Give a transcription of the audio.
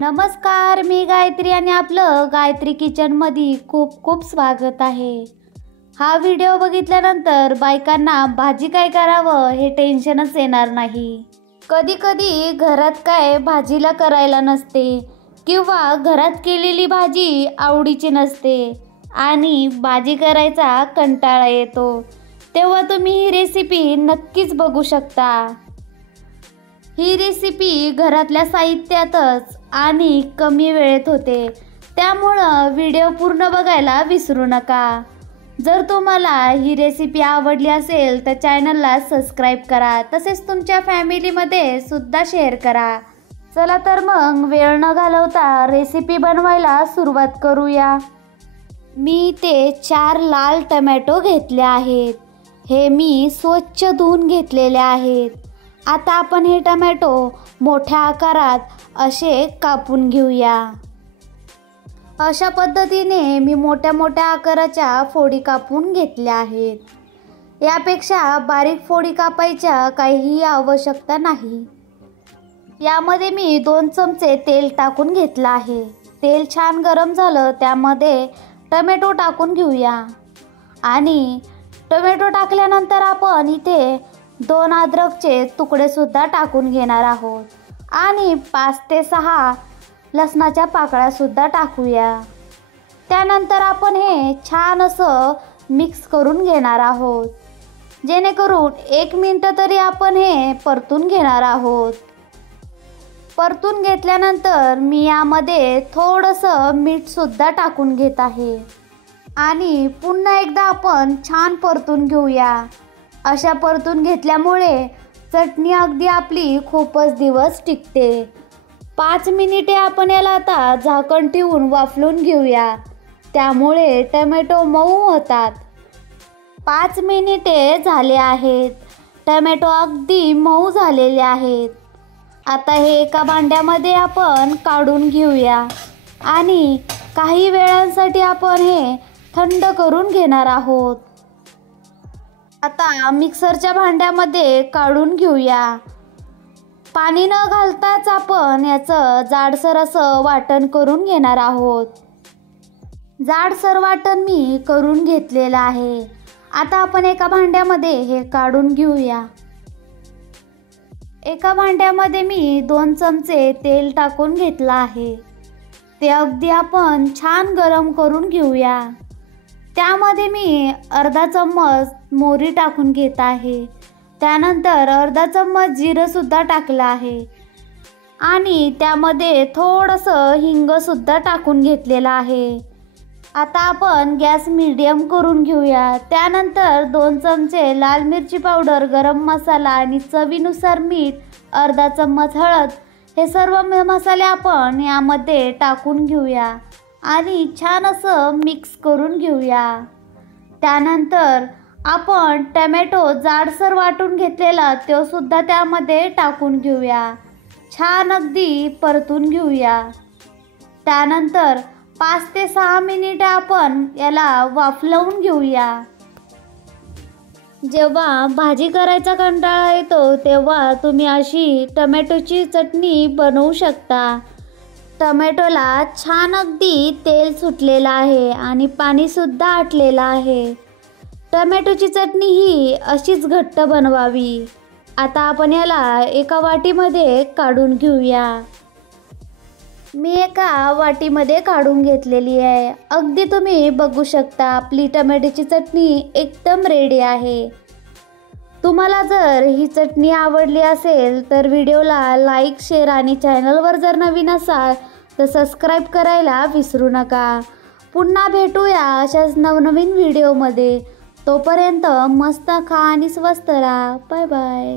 नमस्कार, मी गायत्री आणि आपलं गायत्री किचनमध्ये खूप खूप स्वागत आहे। हा व्हिडिओ बघितल्यानंतर बायकांना भाजी काय करावं हे टेन्शनच येणार नाही। कधी कधी घरात काय भाजीला करायला नसते किंवा घरात केलेली भाजी आवडीची नसते आणि भाजी करायचा कंटाळा येतो, तेव्हा तुम्ही ही रेसिपी नक्कीच बघू शकता। ही रेसिपी घरातल्या साहित्यातच आणि कमी वेळेत होते, त्यामुळं व्हिडिओ पूर्ण बघायला विसरू नका। जर तुम्हाला ही रेसिपी आवडली असेल तर चॅनलला सबस्क्राईब करा, तसेच तुमच्या फॅमिलीमध्ये सुद्धा शेअर करा। चला तर मग वेळ न घालवता रेसिपी बनवायला सुरुवात करूया। मी ते 4 लाल टोमॅटो घेतले आहेत। हे मी स्वच्छ धुवून घेतलेले आहेत। आता आपण हे टोमॅटो मोठ्या आकारात असे कापून घेऊया। अशा पद्धतीने मी मोठ्या मोठ्या आकाराच्या फोडी कापून घेतल्या आहेत। यापेक्षा बारीक फोडी कापायच्या काहीही आवश्यकता नाही। यामध्ये मी 2 चमचे तेल टाकून घेतलं आहे। तेल छान गरम झालं, त्यामध्ये टोमॅटो टाकून घेऊया आणि टोमॅटो टाकल्यानंतर आपण इथे 2 अद्रकचे तुकडे सुद्धा टाकून घेणार आहोत आणि 5 ते 6 लसणाच्या पाकळ्या सुद्धा टाकूया। त्यानंतर आपण हे छान असं मिक्स करून घेणार आहोत, जेणेकरून 1 मिनिट तरी आपण हे परतून घेणार आहोत। परतून घेतल्यानंतर मी यामध्ये थोडंसं मीठ सुद्धा टाकून घेत आहे आणि पुन्हा एकदा आपण छान परतून घेऊया। अशा परतून घेतल्यामुळे चटणी अगदी आपली खूपच दिवस टिकते। 5 मिनिटे आपण याला आता झाकण ठेवून वाफलून घेऊया, त्यामुळे टोमॅटो मऊ होतात। 5 मिनिटे झाले आहेत। टोमॅटो अगदी मऊ झालेले आहेत। आता हे एका भांड्यामध्ये आपण काढून घेऊया आणि काही वेळांसाठी आपण हे थंड करून घेणार आहोत। आता मिक्सरच्या भांड्यामध्ये काढून घेऊया। पाणी न घालताच आपण याचं जाडसर असं वाटण करून घेणार आहोत। जाडसर वाटण मी करून घेतलेलं आहे। आता आपण एका भांड्यामध्ये हे काढून घेऊया। एका भांड्यामध्ये मी 2 चमचे तेल टाकून घेतलं आहे। ते अगदी आपण छान गरम करून घेऊया। त्यामध्ये मी अर्धा चम्मच मोहरी टाकून घेत आहे। त्यानंतर अर्धा चम्मच जिरं सुद्धा टाकलं आहे आणि त्यामध्ये थोडंसं हिंग सुद्धा टाकून घेतलेलं आहे। आता आपण गॅस मीडियम करून घेऊया। त्यानंतर 2 चमचे लाल मिरची पावडर, गरम मसाला आणि चवीनुसार मीठ, अर्धा चम्मच हळद, हे सर्व मसाले आपण यामध्ये टाकून घेऊया आणि छान असं मिक्स करून घेऊया। त्यानंतर आपण टोमॅटो जाडसर वाटून घेतलेला तो सुद्धा त्यामध्ये टाकून घेऊया। छान अगदी परतून घेऊया। त्यानंतर 5 ते 6 मिनिटे आपण याला वाफलवून घेऊया। जेव्हा भाजी करायचा कंटाळा येतो तेव्हा तुम्ही अशी टोमॅटोची चटणी बनवू शकता। टोमॅटोला छान अगदी तेल सुटलेलं आहे आणि पाणी सुद्धा आटलेलं आहे। टोमॅटोची चटणी ही अशीच घट्ट बनवावी। आता आपण याला एका वाटीमध्ये काढून घेऊया। मी एका वाटीमध्ये काढून घेतलेली आहे। अगदी तुम्ही बघू शकता आपली टोमॅटोची चटणी एकदम रेडी आहे। तुम्हाला जर ही चटणी आवडली असेल तर व्हिडिओला लाईक, शेअर आणि चॅनलवर जर नवीन असाल तर सबस्क्राईब करायला विसरू नका। पुन्हा भेटूया अशाच नवनवीन व्हिडिओमध्ये। तोपर्यंत मस्त खा आणि स्वस्त राहा। Bye bye.